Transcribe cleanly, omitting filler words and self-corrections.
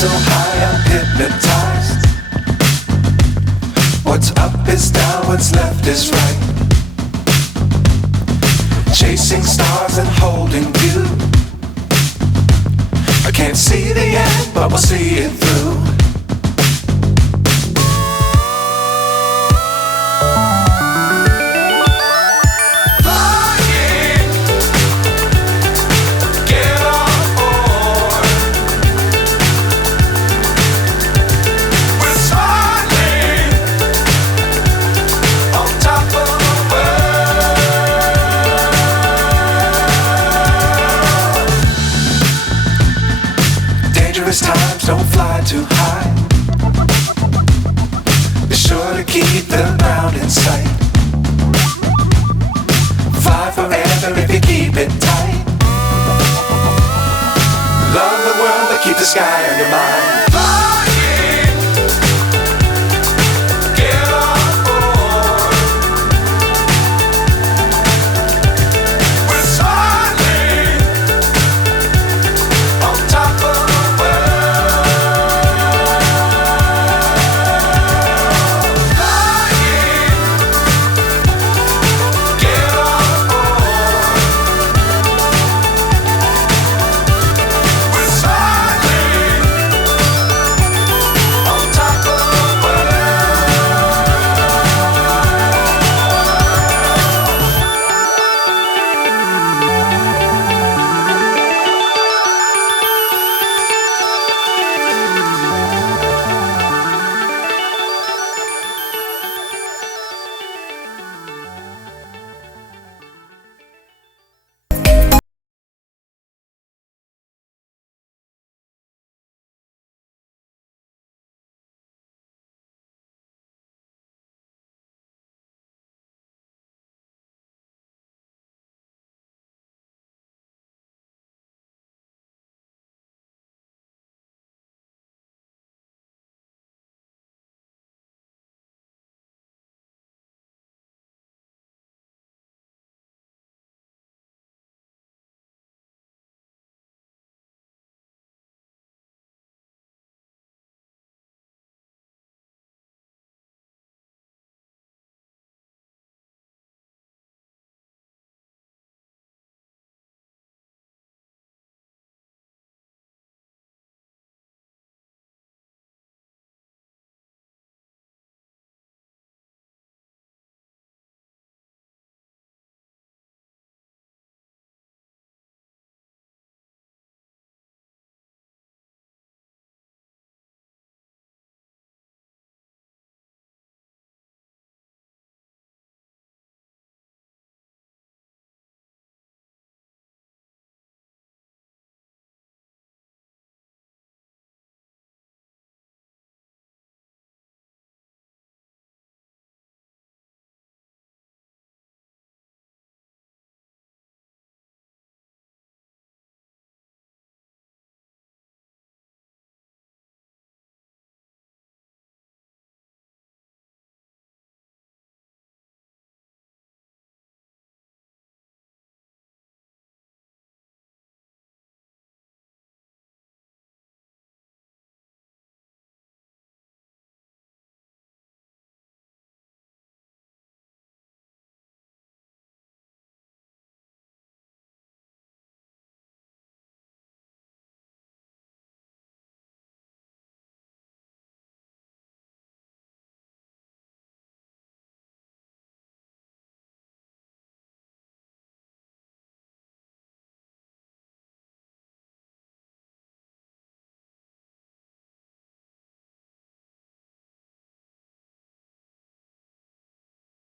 so high I'm hypnotized. What's up is down, what's left is right. Chasing stars and holding you. I can't see the end, but we'll see it through. Times don't fly too high. Be sure to keep the ground in sight. Fly forever if you keep it tight. Love the world but keep the sky on your mind.